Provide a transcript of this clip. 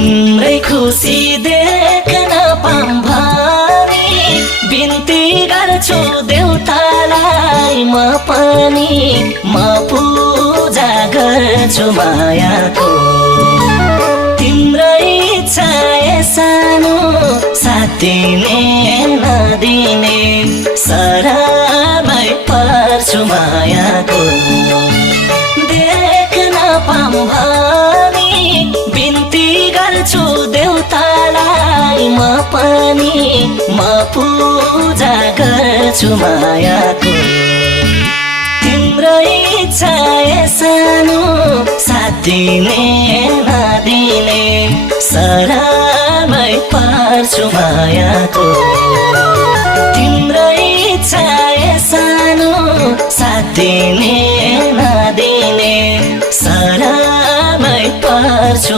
तिम्रै खुसी देख्न पाऊँ भनी बिन्ती गर्छु देउतालाई म पनि म पूजा गर्छु मायाको तिम्रै इच्छा सानो साथिने नदिने शरणमै पर्छु मायाको देख्न पाऊँ भनी बिन्ती गर्छु देउतालाई म पनि म पूजा गर्छु मायाको तिम्रो इच्छा सानो साथिने नदिने शरणमै पर्छु मायाको तिम्रो इच्छा सानो साथिने नदिने शरणमै पर्छु